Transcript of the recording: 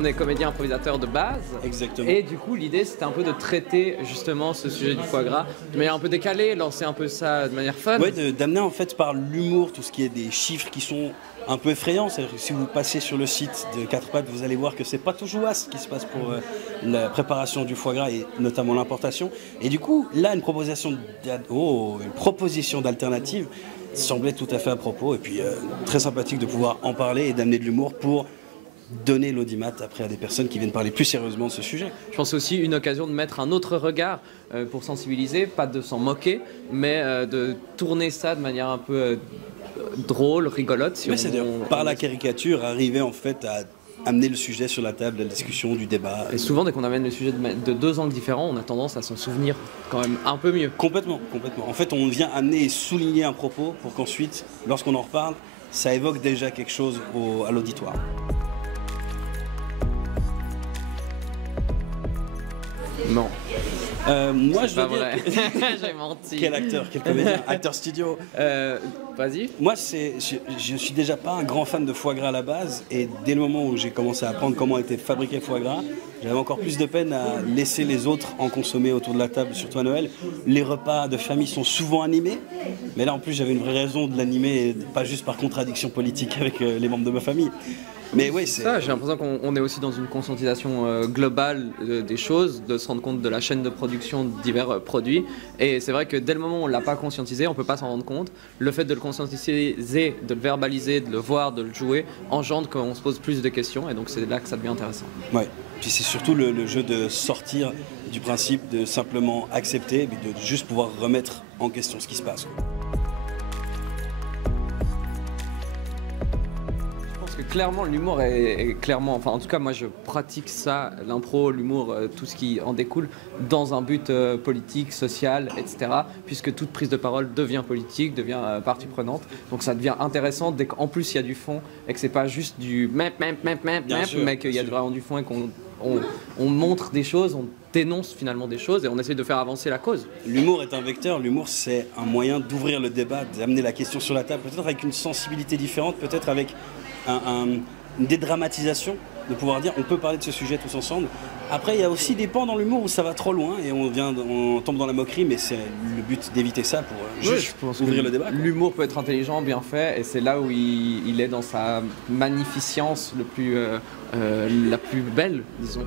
on est comédien improvisateur de base. Exactement. Et du coup, l'idée, c'était un peu de traiter justement ce sujet du foie gras de manière un peu décalée, lancer un peu ça de manière fun. Ouais, d'amener en fait par l'humour tout ce qui est des chiffres qui sont un peu effrayants. C'est-à-dire que si vous passez sur le site de 4 pattes, vous allez voir que c'est pas toujours ce qui se passe pour la préparation du foie gras et notamment l'importation. Et du coup, là, une proposition d'alternative semblait tout à fait à propos. Et puis, très sympathique de pouvoir en parler et d'amener de l'humour pour donner l'audimat après à des personnes qui viennent parler plus sérieusement de ce sujet. Je pense aussi une occasion de mettre un autre regard pour sensibiliser, pas de s'en moquer, mais de tourner ça de manière un peu drôle, rigolote. Si c'est-à-dire, par la caricature, arriver en fait à amener le sujet sur la table, la discussion, du débat. Et souvent, dès qu'on amène le sujet de deux angles différents, on a tendance à s'en souvenir quand même un peu mieux. Complètement, complètement. En fait, on vient amener et souligner un propos pour qu'ensuite, lorsqu'on en reparle, ça évoque déjà quelque chose à l'auditoire. Non. Moi, je pas dois vrai. dire J'ai menti. Quel acteur, quel comédien, acteur studio. Vas-y. Moi, je suis déjà pas un grand fan de foie gras à la base, et dès le moment où j'ai commencé à apprendre comment était fabriqué le foie gras, j'avais encore plus de peine à laisser les autres en consommer autour de la table, surtout à Noël. Les repas de famille sont souvent animés, mais là en plus j'avais une vraie raison de l'animer, pas juste par contradiction politique avec les membres de ma famille. Mais oui, c'est ça. J'ai l'impression qu'on est aussi dans une conscientisation globale des choses, de se rendre compte de la chaîne de production de divers produits. Et c'est vrai que dès le moment où on ne l'a pas conscientisé, on ne peut pas s'en rendre compte. Le fait de le conscientiser, de le verbaliser, de le voir, de le jouer, engendre qu'on se pose plus de questions. Et donc c'est là que ça devient intéressant. Ouais. Puis c'est surtout le jeu de sortir du principe de simplement accepter, mais de juste pouvoir remettre en question ce qui se passe. Clairement, l'humour est clairement, enfin en tout cas moi je pratique ça, l'impro, l'humour, tout ce qui en découle dans un but politique, social, etc. Puisque toute prise de parole devient politique, devient partie prenante. Donc ça devient intéressant dès qu'en plus il y a du fond et que c'est pas juste du mais qu'il y a vraiment du fond et qu'on montre des choses, on dénonce finalement des choses et on essaie de faire avancer la cause. L'humour est un vecteur, l'humour c'est un moyen d'ouvrir le débat, d'amener la question sur la table, peut-être avec une sensibilité différente, peut-être avec une dédramatisation, de pouvoir dire on peut parler de ce sujet tous ensemble. Après il y a aussi des pans dans l'humour où ça va trop loin et on tombe dans la moquerie, mais c'est le but d'éviter ça pour juste ouvrir le débat. L'humour peut être intelligent, bien fait, et c'est là où il est dans sa magnificence la plus belle, disons.